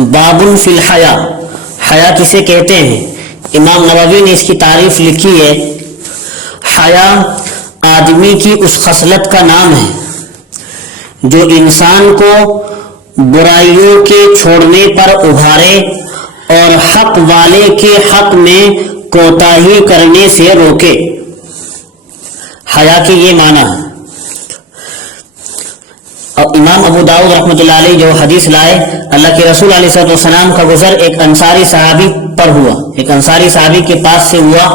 بابن فی الحیا، حیا کسے کہتے ہیں؟ امام نووی نے اس کی تعریف لکھی ہے، حیا آدمی کی اس خصلت کا نام ہے جو انسان کو برائیوں کے چھوڑنے پر ابھارے اور حق والے کے حق میں کوتاہی کرنے سے روکے۔ حیا کی یہ معنی ہے۔ اور امام ابو داؤد رحمۃ اللہ علیہ جو حدیث لائے، اللہ کے رسول علیہ الصلوۃ والسلام کا گزر ایک انصاری صحابی پر ہوا، ایک انصاری صحابی کے پاس سے ہوا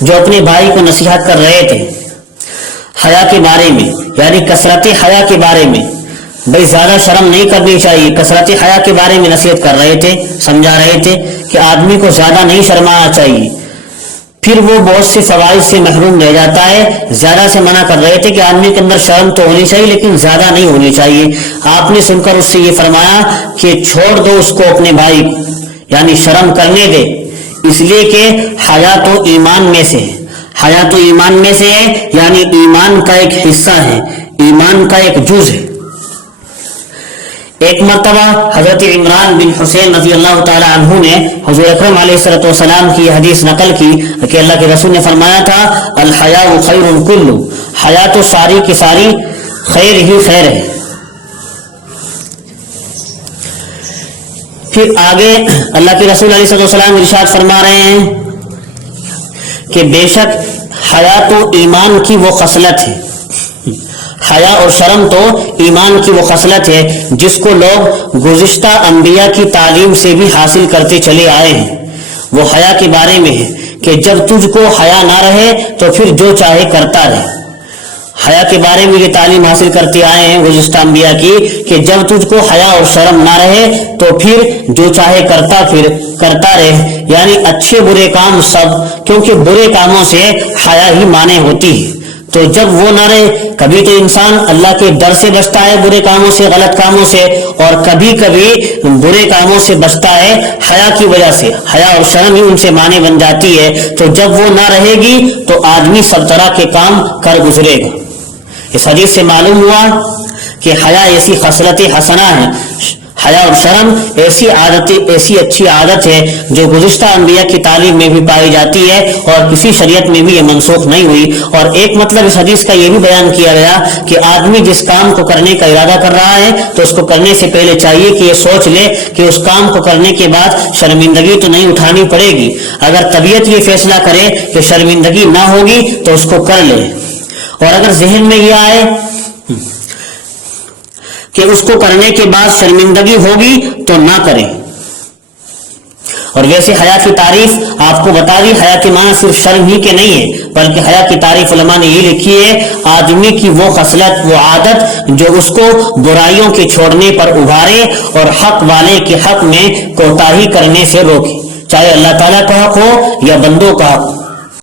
جو اپنے بھائی کو نصیحت کر رہے تھے حیا کے بارے میں، یعنی کثرت حیا کے بارے میں، بھئی زیادہ شرم نہیں کرنی چاہیے، کثرت حیا کے بارے میں نصیحت کر رہے تھے، سمجھا رہے تھے کہ آدمی کو زیادہ نہیں شرمانا چاہیے، پھر وہ بہت سے فوائد سے محروم رہ جاتا ہے۔ زیادہ سے منع کر رہے تھے کہ آدمی کے اندر شرم تو ہونی چاہیے لیکن زیادہ نہیں ہونی چاہیے۔ آپ نے سن کر اس سے یہ فرمایا کہ چھوڑ دو اس کو، اپنے بھائی کو، یعنی شرم کرنے دے، اس لیے کہ حیا تو ایمان میں سے ہے، حیا تو ایمان میں سے ہے، یعنی ایمان کا ایک حصہ ہے، ایمان کا ایک جز ہے۔ ایک مرتبہ حضرت عمران بن حسین رضی اللہ تعالی عنہ نے حضور اکرم علیہ الصلوۃ والسلام کی حدیث نقل کی کہ اللہ کے رسول نے فرمایا تھا، الحیاء خیر کل، حیا تو ساری کی ساری خیر ہی خیر ہے۔ پھر آگے اللہ کے رسول علیہ الصلوۃ والسلام ارشاد فرما رہے ہیں کہ بے شک حیا تو ایمان کی وہ خصلت ہے، حیا اور شرم تو ایمان کی وہ خصلت ہے جس کو لوگ گزشتہ انبیاء کی تعلیم سے بھی حاصل کرتے چلے آئے ہیں۔ وہ حیا کے بارے میں ہے کہ جب تجھ کو حیا نہ رہے تو پھر جو چاہے کرتا رہے۔ حیا کے بارے میں یہ تعلیم حاصل کرتے آئے ہیں گزشتہ انبیاء کی کہ جب تجھ کو حیا اور شرم نہ رہے تو پھر جو چاہے کرتا رہے، یعنی اچھے برے کام سب، کیونکہ برے کاموں سے حیا ہی مانے ہوتی ہے۔ تو جب وہ نہ رہے، کبھی تو انسان اللہ کے ڈر سے بچتا ہے برے کاموں سے، غلط کاموں سے، اور کبھی کبھی برے کاموں سے بچتا ہے حیا کی وجہ سے، حیا اور شرم ہی ان سے معنی بن جاتی ہے۔ تو جب وہ نہ رہے گی تو آدمی سب طرح کے کام کر گزرے گا۔ اس حدیث سے معلوم ہوا کہ حیا ایسی خصلت حسنہ ہے، حیا اور شرم ایسی اچھی عادت ہے جو گزشتہ انبیاء کی تعلیم میں بھی پائی جاتی ہے اور کسی شریعت میں بھی یہ منسوخ نہیں ہوئی۔ اور ایک مطلب اس حدیث کا یہ بھی بیان کیا گیا کہ آدمی جس کام کو کرنے کا ارادہ کر رہا ہے تو اس کو کرنے سے پہلے چاہیے کہ یہ سوچ لے کہ اس کام کو کرنے کے بعد شرمندگی تو نہیں اٹھانی پڑے گی۔ اگر طبیعت یہ فیصلہ کرے کہ شرمندگی نہ ہوگی تو اس کو کر لے، اور اگر ذہن میں یہ آئے کہ اس کو کرنے کے بعد شرمندگی ہوگی تو نہ کرے۔ اور ویسے حیا کی تعریف آپ کو بتا دی، حیا کے معنی صرف شرم ہی کے نہیں ہے، بلکہ حیا کی تعریف علماء نے یہ لکھی ہے، آدمی کی وہ خصلت، وہ عادت جو اس کو برائیوں کے چھوڑنے پر ابھارے اور حق والے کے حق میں کوتاہی کرنے سے روکے، چاہے اللہ تعالیٰ کا حق ہو یا بندوں کا حق۔